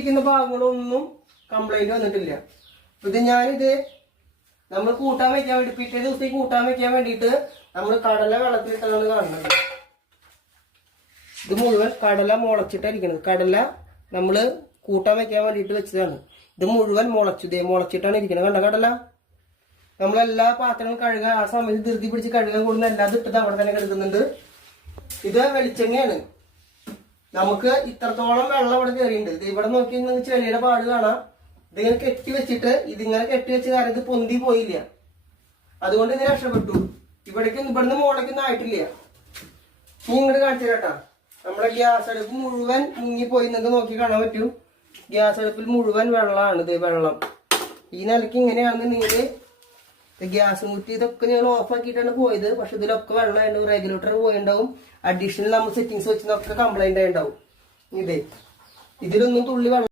ഇരിക്കുന്ന ഭാഗങ്ങളൊന്നും കംപ്ലൈന്റ് വന്നിട്ടില്ല. ഇത് ഞാനിത് നമ്മൾ കൂട്ടാൻ വെക്കാൻ വേണ്ടി പിറ്റേ ദിവസം കൂട്ടാൻ വെക്കാൻ വേണ്ടിയിട്ട് നമ്മൾ കടല വെള്ളത്തിലിട്ടാണ് കാണുന്നത്. ഇത് മുഴുവൻ കടല മുളച്ചിട്ടായിരിക്കണത്. കടല നമ്മൾ കൂട്ടാൻ വെക്കാൻ വേണ്ടിയിട്ട് വെച്ചതാണ്. ഇത് മുഴുവൻ മുളച്ചു ദേ മുളച്ചിട്ടാണ് ഇരിക്കുന്നത് കണ്ട കടല? നമ്മളെല്ലാ പാത്രങ്ങളും കഴുകാൻ ആ സമയത്ത് ധൃതി പിടിച്ച് കഴുകാൻ കൂടുന്ന എല്ലാം ഇട്ടത് അവിടെ തന്നെ കിടക്കുന്നുണ്ട്. ഇത് വെളിച്ചെണ്ണയാണ്. നമുക്ക് ഇത്രത്തോളം വെള്ളം ഇവിടെ കയറിയിട്ടുണ്ട് ഇത് ഇവിടെ നോക്കി നിങ്ങൾക്ക് ചെളിയുടെ പാട് കാണാം. ഇതിങ്ങനെ കെട്ടി വെച്ചിട്ട് ഇതിങ്ങനെ കെട്ടി വെച്ച കാരണം ഇത് പൊന്തി പോയില്ല. അതുകൊണ്ട് ഇത് രക്ഷപ്പെട്ടു. ഇവിടേക്ക് ഇവിടുന്ന് മുകളിലേക്കൊന്നും ആയിട്ടില്ല. നീ ഇങ്ങോട്ട് കാണിച്ചു കേട്ടാ. നമ്മുടെ ഗ്യാസ് അടുപ്പ് മുഴുവൻ മുങ്ങിപ്പോയി. നിങ്ങൾക്ക് നോക്കി കാണാൻ പറ്റൂ. ഗ്യാസ് അടുപ്പിൽ മുഴുവൻ വെള്ളമാണ് ഇത് വെള്ളം. ഈ നിലയ്ക്ക് ഇങ്ങനെയാണെന്നുണ്ടെങ്കിൽ ഗ്യാസ് കുറ്റി ഇതൊക്കെ ഞങ്ങൾ ഓഫ് ആക്കിയിട്ടാണ് പോയത്. പക്ഷെ ഇതിലൊക്കെ വെള്ളമായിട്ടുണ്ടാവും റെഗുലേറ്റർ പോയിണ്ടാവും. അഡീഷണൽ നമ്മൾ സെറ്റിങ്സ് വെച്ചതൊക്കെ കംപ്ലൈന്റ് ആയിണ്ടാവും. ഇതേ ഇതിലൊന്നും തുള്ളി വെള്ളം